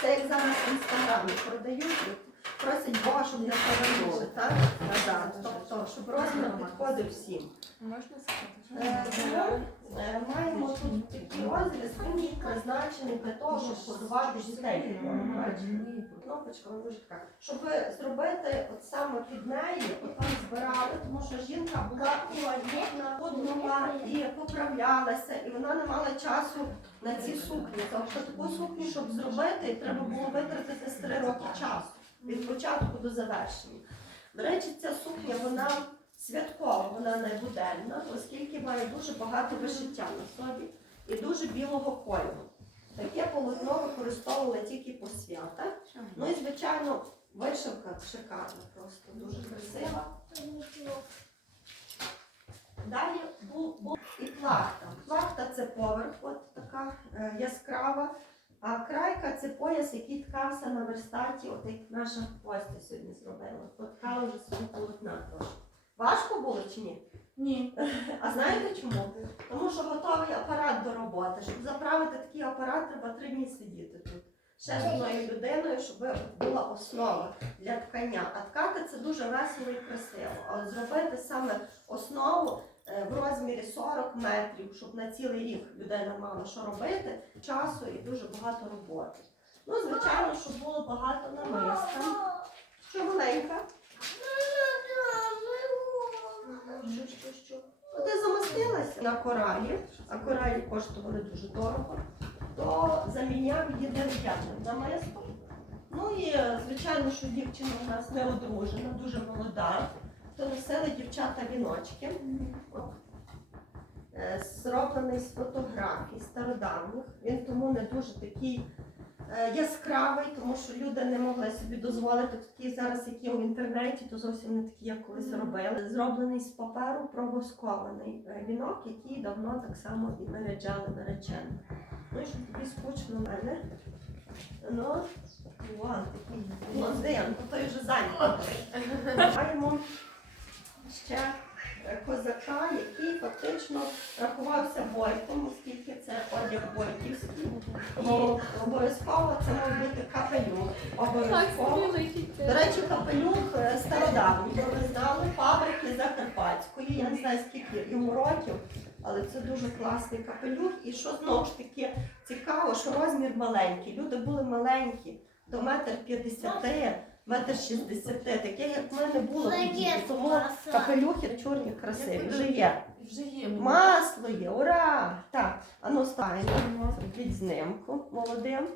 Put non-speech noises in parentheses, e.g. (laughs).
Це як зараз в інстаграмі продають, просять Бога, щоб не повернули, так? Назад. Тобто, щоб розмір підходив всім. Можна Е, сказати? Е, маємо тут такий розріз, він призначений для того, щоб годувати дітей. Кнопочка така. Щоб зробити от саме під неї, от там збирали, тому що жінка була худнула і поправлялася, і вона не мала часу на ці сукні. Тобто таку сукню, щоб зробити, треба було витратити з три роки часу від початку до завершення. До речі, ця сукня вона святкова, вона не буденна, оскільки має дуже багато вишиття на собі і дуже білого кольору. Таке полотно використовували тільки по святах. Ну і звичайно, вишивка шикарна, просто дуже красива. Далі був, був і плахта. Плахта це поверх, от така е, яскрава. А крайка це пояс, який ткався на верстаті, от як наша Костя сьогодні зробила. Поткала вже собі полотна трошки. Важко було чи ні? Ні. (laughs) А знаєте чому? Тому що готовий апарат до роботи. Щоб заправити такий апарат, треба три дні сидіти тут. Ще з одною людиною, щоб була основа для ткання. А ткати це дуже весело і красиво. Але зробити саме основу е, в розмірі 40 метрів, щоб на цілий рік людина мала що робити, часу і дуже багато роботи. Ну, звичайно, щоб було багато намиска. Що маленька? Що, що, що? Ну, Ти замостилася на коралі, а коралі коштували дуже дорого, то заміняв її дерев'яним намистом. Ну і звичайно, що дівчина у нас не одружена, дуже молода, то носили дівчата віночки. Е, Зроблений з фотографій стародавніх. Він тому не дуже такий е, яскравий, тому що люди не могли собі дозволити такі зараз, які в інтернеті, то зовсім не такі, як колись робили. Зроблений з паперу провоскований е, вінок, який давно так само і наряджали наречених. Ну і щоб тобі скучно в мене. Ну, вон такий блондин, то той вже зайнятий. (laughs) Маємо ще козака, який фактично рахувався бойком, оскільки це одяг бойківський. Обов'язково це мав бути капелюх. Обов'язково. До речі, капелюх е, стародавній. Ви знали фабрики Закарпатської. Я не знаю, скільки йому років, але це дуже класний капелюх. І що знову ж таки цікаво, що розмір маленький. Люди були маленькі, до метр п'ятдесяти, метр шістдесяти. Таке, як в мене було тоді. Тому капелюхи чорні красиві. Вже є. Вже є. Масло є, ура! Так, а ну ставимо. під знимку молодим.